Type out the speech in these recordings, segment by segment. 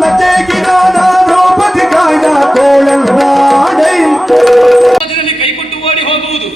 ಲತೆಗಿರಾದ ದ್ರೌಪದಿ ಕಾಯ್ದ ಕೋಳಲ್ನಾಡೈ ಅದರಲ್ಲಿ ಕೈಕೊಟ್ಟು ಓಡಿ ಹೋಗುವುದು.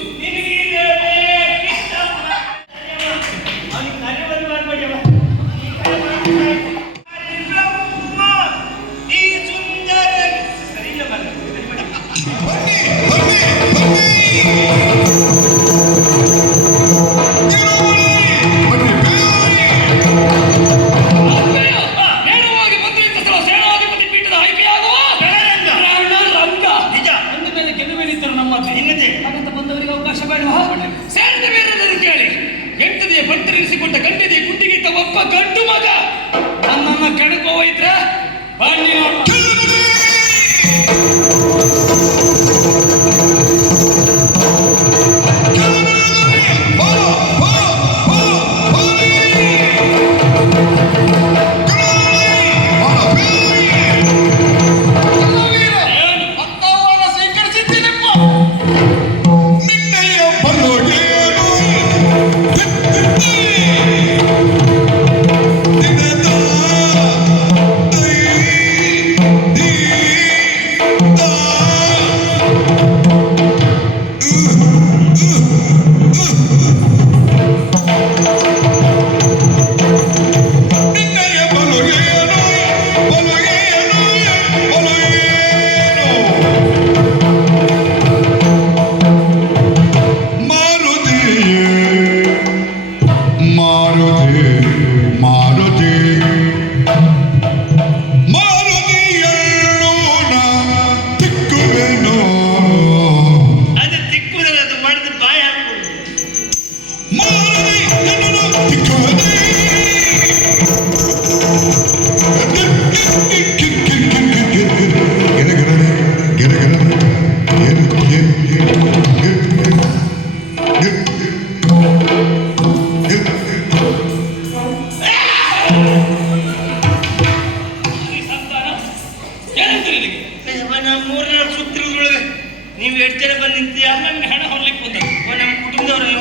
ಬಂತರಿಸಿಕೊಂಡ ಗಂಡಿದೆ ಗುಂಡಿಗಿದ್ದ ಒಬ್ಬ ಗಂಡು ಮಗ ನನ್ನನ್ನ ಕೆಣಕೋ ಹೋಯ್ತ್ರ ಬನ್ನಿ ನೀವು ಎಷ್ಟು ಜನ ಬಂದು ನಿಂತೀಯ ನಮ್ಗೆ ಹಣ ಹೊರಲಿಕ್ಕೆ ಬಂದ ನಮ್ಮ ಕುಟುಂಬದವರಲ್ಲ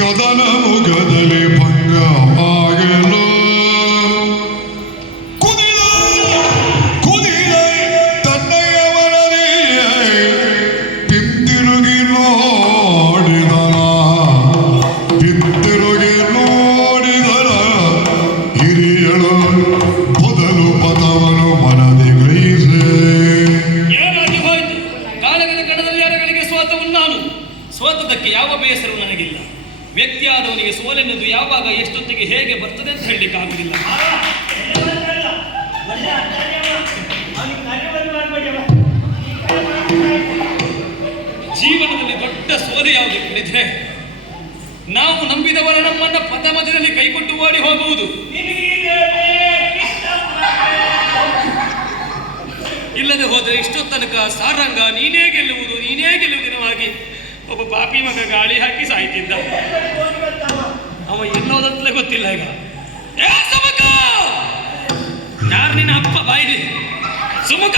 ಕದನ ಮುಗದಲ್ಲಿ ಭಂಗ ಆಗಲು ಕುದಿಲ ಕುದಿಲ ತನ್ನಯವರೇ ಪಿಂತಿರುಗಿ ನೋಡಿದರ ಪಿಂತಿರುಗಿ ನೋಡಿದರ ಹಿರಿಯಳು ಮೊದಲು ಪದವನ್ನು ಮನದಿ ಗ್ರಹಿಸೆ ಏನಾಗಿ ಹೋಯ್ತು ಕಾಲಗದ ಕಣದಲ್ಲಿ ಯಾರಗಳಿಗೆ ಸೋತವನ್ನು ನಾನು ಸೋತದಕ್ಕೆ ಯಾವ ಬೇಸರವು ನನಗಿಲ್ಲ. ವ್ಯಕ್ತಿಯಾದವನಿಗೆ ಸೋಲೆನ್ನುವುದು ಯಾವಾಗ ಎಷ್ಟೊತ್ತಿಗೆ ಹೇಗೆ ಬರ್ತದೆ ಅಂತ ಹೇಳಲಿಕ್ಕಾಗುವುದಿಲ್ಲ. ಜೀವನದಲ್ಲಿ ದೊಡ್ಡ ಸೋಲೆ ಯಾವುದು ಹೇಳಿದ್ರೆ ನಾವು ನಂಬಿದವರ ನಮ್ಮನ್ನ ಪದ ಮಧ್ಯದಲ್ಲಿ ಕೈಕೊಟ್ಟು ಓಡಿ ಹೋಗುವುದು. ಇಲ್ಲದೆ ಹೋದರೆ ಇಷ್ಟೊತ್ತನಕ ಸಾರಂಗ ನೀನೇ ಗೆಲ್ಲುವುದು ದಿನವಾಗಿ ಒಬ್ಬ ಪಾಪಿ ಮಗ ಗಾಳಿ ಹಾಕಿ ಸಾಯ್ತಿದ್ದ. ಅವ ಎಲ್ಲೋದಂತಲೇ ಗೊತ್ತಿಲ್ಲ ಈಗ. ಸುಮುಖ ಯಾರು ನಿನ್ನ ಅಪ್ಪ ಬಾಯಿದೆ ಸುಮುಖ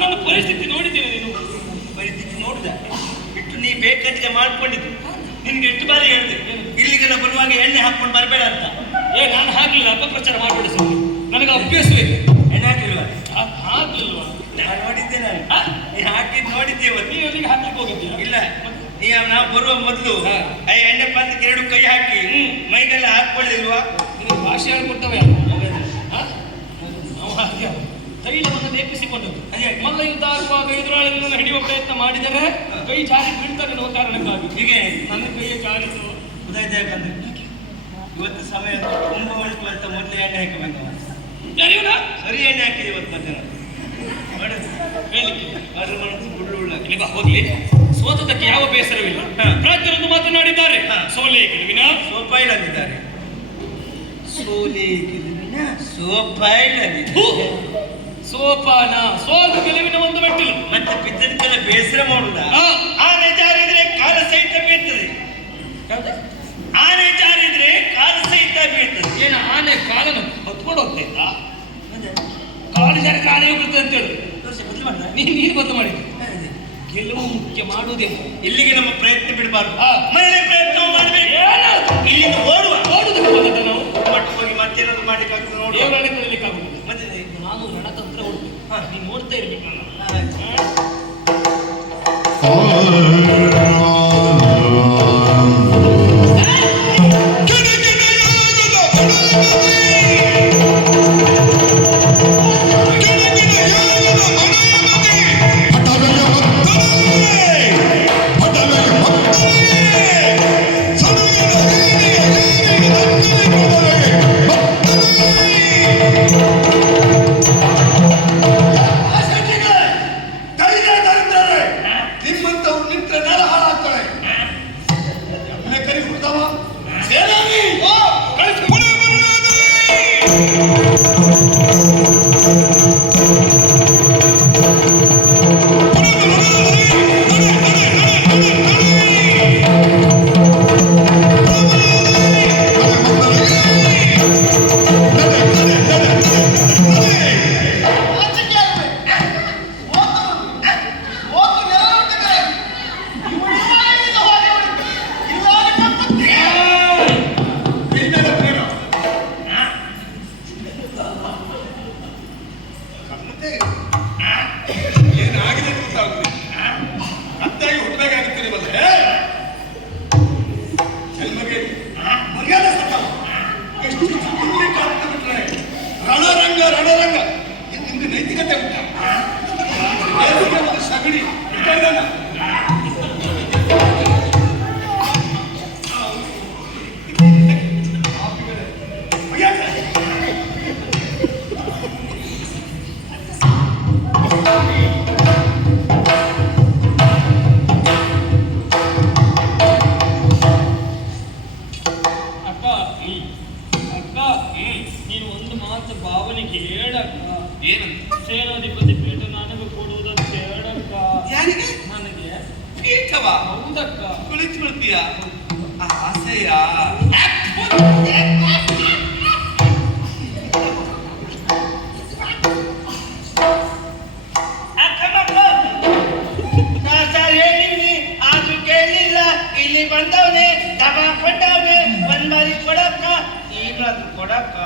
ನನ್ನ ಪರಿಸ್ಥಿತಿ ನೋಡಿದ್ದೀರಿ ನೀನು? ಪರಿಸ್ಥಿತಿ ನೋಡಿದ ಬಿಟ್ಟು ನೀ ಬೇಕಂತಿಗೆ ಮಾಡ್ಕೊಂಡಿದ್ದು. ನಿನ್ಗೆ ಎಷ್ಟು ಬಾರಿ ಹೇಳಿದೆ ಇಲ್ಲಿಗೆಲ್ಲ ಬರುವಾಗ ಎಣ್ಣೆ ಹಾಕೊಂಡು ಬರಬೇಡ ಅಂತ. ನಾನು ಹಾಕ್ಲಿಲ್ಲ, ಅಪಪ್ರಚಾರ ಮಾಡ್ಬಿಡಿ ಸರ್. ನನಗೆ ಅಭ್ಯಾಸವೇ ಇಲ್ಲ. ಎಣ್ಣೆ ಹಾಕ್ಲಿಲ್ವಾ? ಹಾಕ್ಲಿಲ್ವಾ? ನಾನು ನೋಡಿದ್ದೆ. ನಾನು ನೀ ಹಾಕಿದ್ ನೋಡಿದ್ದೇವ. ನೀವು ಅಲ್ಲಿಗೆ ಹಾಕ್ಲಿಕ್ಕೆ ಹೋಗಿದ್ದೀಯ? ಇಲ್ಲ, ನೀ ನಾವು ಬರುವ ಮೊದಲು ಎಣ್ಣೆ ಪಾತ್ರಕ್ಕೆ ಎರಡು ಕೈ ಹಾಕಿ ಮೈಗೆಲ್ಲ ಹಾಕೊಳ್ಳಿಲ್ವಾ? ಭಾಷೆ ಹೇಳ್ಕೊಟ್ಟವೆ ಹಾಗೆ ಅವರು ತೈಲವನ್ನು ಲೇಪಿಸಿಕೊಂಡದ್ದು. ಮಲ್ಲ ಯುದ್ಧ ಆಗುವಾಗ ಎದುರಾಳಿಗಳನ್ನು ಹಿಡಿಯುವ ಪ್ರಯತ್ನ ಮಾಡಿದರೆ ಕೈ ಜಾರಿ ಬೀಳ್ತಾರೆ ಎನ್ನುವ ಕಾರಣಕ್ಕಾಗಿ ಹೀಗೆ ನನ್ನ ಕೈಯ ಜಾರಿಸು ಉದಯದೇವಕಂದ್ರೆ ಇವತ್ತು ಸಮಯ ತುಂಬ ಉಂಟು ಅಂತ ಮೊದಲೇ ಎಣ್ಣೆ ಹಾಕಬೇಕು. ಯಾರಿವನ ಸರಿ ಎಣ್ಣೆ ಹಾಕಿದೆ ಇವತ್ತು ಮಧ್ಯಾಹ್ನ ಹೇಳಿಕೆ ಅದ್ರ ಮನಸ್ಸು ಗುಳ್ಳುಳ್ಳ ಇಲ್ಲಿ ಬಾ ಹೋಗ್ಲಿ. ಸೋತದಕ್ಕೆ ಯಾವ ಬೇಸರವಿಲ್ಲ. ಪ್ರಾಜ್ಞರನ್ನು ಮಾತನಾಡಿದ್ದಾರೆ. ಸೋಲೆ ಗೆಲುವಿನ ಸೋಪಾಯಿಲಂದಿದ್ದಾರೆ. ಸೋಲೆ ಗೆಲುವಿನ ಸೋಪಾಯಿಲಂದಿದ್ದಾರೆ. ಸೋಪಾನ ಸೋಲು ಗೆಲುವಿನ ಒಂದು ಮೆಟ್ಟಿಲು. ಮತ್ತೆ ಬಿದ್ದದಕ್ಕೆಲ್ಲ ಬೇಸರ ಮಾಡುದ. ಆನೆ ಜಾರಿದ್ರೆ ಕಾಲ ಸಹಿತ ಬೀಳ್ತದೆ. ಆನೆ ಜಾರಿದ್ರೆ ಕಾಲ ಸಹಿತ ಬೀಳ್ತದೆ. ಏನ ಆನೆ ಕಾಲನ್ನು ಹೊತ್ಕೊಂಡು ಹೋಗ್ತಾ ಇದ್ದ? ಕಾಲು ಜಾರಿದ್ರೆ ಆನೆ ಬೀಳ್ತದೆ ಅಂತ ಹೇಳು. ಬದಲು ಮಾಡ್ದ ನೀನು ಬದಲು ಮಾಡಿದ್ದು. ಗೆಲುವು ಮುಖ್ಯ ಮಾಡುವುದೇನು? ಇಲ್ಲಿಗೆ ನಮ್ಮ ಪ್ರಯತ್ನ ಬಿಡಬಾರ್ದು. ಮನೆ ಪ್ರಯತ್ನ ಮಾಡಬೇಕು. ಇಲ್ಲಿಂದ ಓಡುವುದಕ್ಕೆ ಬಂದದ್ದು ನಾವು. ಮಟ್ಟಿಗೆ ಹೋಗಿ ಮತ್ತೇನಾದ್ರು ಮಾಡಿಕಾಗ್ತದೆ ನೋಡು. ದೇವರಳಿಕೊಳ್ಳಲಿಕ್ಕಾಗುವುದು. ಮತ್ತೆ ನಾನು ರಣತಂತ್ರ ಹುಡುಕು. ನೀನು ನೋಡ್ತಾ ಇರ್ಬೇಕು ನಾನು. ರಣರಂಗ ನಿಮ್ಗೆ ನೈತಿಕತೆ ಉಂಟಾ? ಸಗಣಿ ಭಾವನೆಗೆ ಹೇಳಕ್ಕ. ಏನಂತ? ಸೇನಾಧಿಪತಿ ಪೀಠ ನನಗೆ ಕೊಡುವುದಕ್ಕೆ ಹೇಳಕ್ಕ. ಯಾರಿಗೆ? ನನಗೆ ಪೀಠವಾ? ಹೌದಕ್ಕ. ಕುಳಿತುಕೊಳ್ತೀಯ ಆಸೆಯ? ಕೇಳಿಲ್ಲ. ಇಲ್ಲಿ ಬಂದವನೇ ದಬಾ ಕೊಟ್ಟವನೇ ಒಂದ್ ಬಾರಿ ಕೊಡಕ್ಕ. ಈಗಲಾದ್ರು ಕೊಡಕ್ಕ.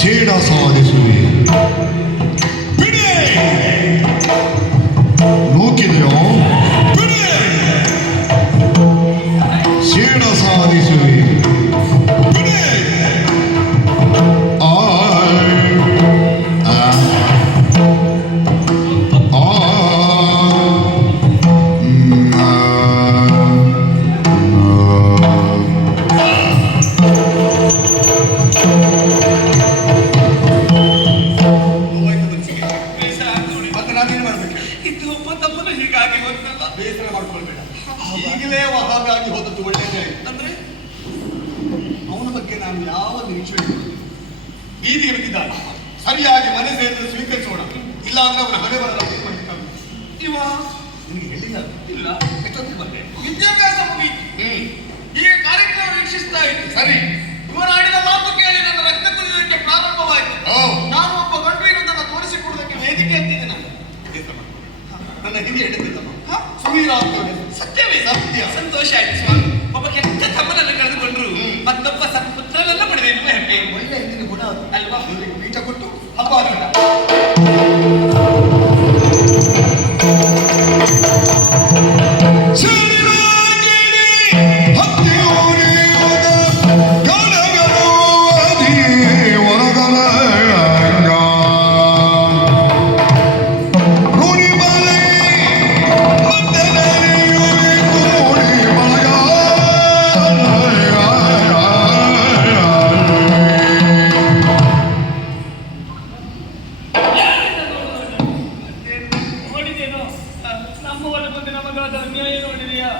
ಸೇಡ ಸಾಧಿಸುವೆ ನೂಕಿದೆಯೋ ಸೇಡ ಸಾಧಿಸುವೆ ಬೇಸರ ಮಾಡ್ಕೊಳ್ಬೇಡ. ಈಗಲೇ ಹಾಗಾಗಿ ಹೋದದ್ದು ಒಳ್ಳೆಯದೇ. ಅಂದ್ರೆ ಅವನ ಬಗ್ಗೆ ನಾನು ಯಾವ ನಿರೀಕ್ಷೆ ಬೀದಿಗೆ ಬಿದ್ದಿದ್ದಾನೆ. ಸರಿಯಾಗಿ ಮನೆ ಸೇರಿದ್ರೆ ಸ್ವೀಕರಿಸೋಣ. ಇಲ್ಲ ಅಂದ್ರೆ ಅವನ ಹಣೆ ಬರಲ್ಲ. ಇವ ನಿನಗೆ ಹೇಳಿಲ್ಲ? ಇಲ್ಲ. ಎಷ್ಟೊತ್ತಿಗೆ ಬಂದೆ? ವಿದ್ಯಾಭ್ಯಾಸ ಮುಗಿಯಿತು. ಈಗ ಕಾರ್ಯಕ್ರಮ ವೀಕ್ಷಿಸ್ತಾ ಇತ್ತು. ಸರಿ. ಇವನಾಡಿದ ಮಾತು ಕೇಳಿ ನನ್ನ ರಕ್ತ ಕುದಿಯೋಕೆ ಪ್ರಾರಂಭವಾಯಿತು. ನಾನು ಒಬ್ಬ ಗಂಡು ತೋರಿಸಿಕೊಡುವುದಕ್ಕೆ ವೇದಿಕೆ ಎತ್ತಿದೆ. ನಾನು ನನ್ನ ಹಿರಿಯ ಹೆಂಡತಿದ್ದಮ್ಮ ಸುವೀರ ಸತ್ಯವೇ ಸತ್ಯ. ಸಂತೋಷ ಆಯ್ತು ಸ್ವಾಮಿ. ಒಬ್ಬ ಕೆಟ್ಟ ತಮ್ಮನನ್ನು ಕಳೆದುಕೊಂಡ್ರು ಮತ್ತೊಬ್ಬ ಸತ್ಪುತ್ರನೆಲ್ಲ ಪಡೆದೆ. ಹೆಮ್ಮೆ ಬೀಜ ಕೊಟ್ಟು ಹಬ್ಬ ಆದಾಗ ನೋಡಿದೇನೋ ನಮ್ಮ ಹೊಲ ಬಂದು ನಮಗಾದ ಅನ್ಯಾಯ ನೋಡಿದೆಯಾ?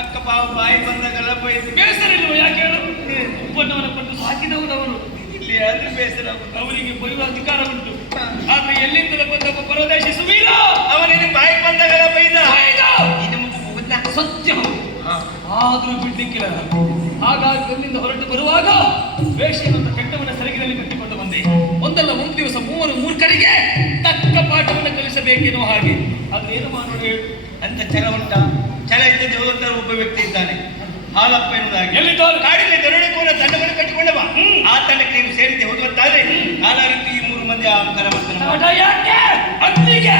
ಅಕ್ಕ ಪಾವ ಬಾಯಿ ಬಂದಾಗೆಲ್ಲ ಬೈದು ಬೇಸರ ಇಲ್ವ? ಯಾಕೆ ಹೇಳು? ಉಪನ್ನವನ ಕೊಟ್ಟು ಸಾಕಿದವನವನು. ಇಲ್ಲಿ ಆದ್ರೆ ಬೇಸರ ಆಗುದು. ಅವನಿಗೆ ಬೈಯುವ ಅಧಿಕಾರ ಉಂಟು. ಆದ್ರೆ ಎಲ್ಲಿಂದಲೇ ಬಂದೊಬ್ಬ ಪರದೇಶಿ ಸುವೀರ ಅವನಿಗೆ ಬಾಯಿ ಬಂದಾಗೆಲ್ಲ ಬೈದ ಬೈದ. ಇದು ಮುಗಿದ ಸತ್ಯ ಹೌದು. ಆದ್ರೂ ಬಿಡ್ಲಿಕ್ಕಿಲ್ಲ. ಹಾಗಾಗಿ ಅಲ್ಲಿಂದ ಹೊರಟು ಬರುವಾಗ ವೇಷೆಯನ್ನು ಕೆಟ್ಟವನ ಸೆರಗಿನಲ್ಲಿ ಕಟ್ಟಿಕೊಂಡು ಬಂದೆ. ಒಂದಲ್ಲ ಒಂದು ದಿವಸ ಮೂರ್ಖರಿಗೆ ತಕ್ಕ ಪಾಠವನ್ನು ಕಲಿಸಬೇಕೆನ್ನುವ ಹಾಗೆ. ಆದ್ರೆ ಏನು ಮಾಡೋಣ ಹೇಳು? ಅಂತ ಛಲ ಉಂಟ. ಛಲ ಇದ್ದ ದೇವದತ್ತರ ಒಬ್ಬ ವ್ಯಕ್ತಿ ಇದ್ದಾನೆ, ಹಾಲಪ್ಪ ಎನ್ನುವುದಾಗಿ. ಎಲ್ಲಿದ್ದಾನೆ? ಕಾಡಿನ ದರೋಡೆಕೋರ ತಂಡವನ್ನು ಕಟ್ಟಿಕೊಂಡವ. ಆ ತಂಡಕ್ಕೆ ನೀನು ಸೇರಿದ್ದೆ ಹೋಗುವಂತಾದ್ರೆ ಕಾಲ ರೀತಿ ಈ 3 ಮಂದಿ ಅಹಂಕಾರ ಮಾಡ್ತಾನೆ. ಯಾಕೆ ಅಗ್ನಿಗೆ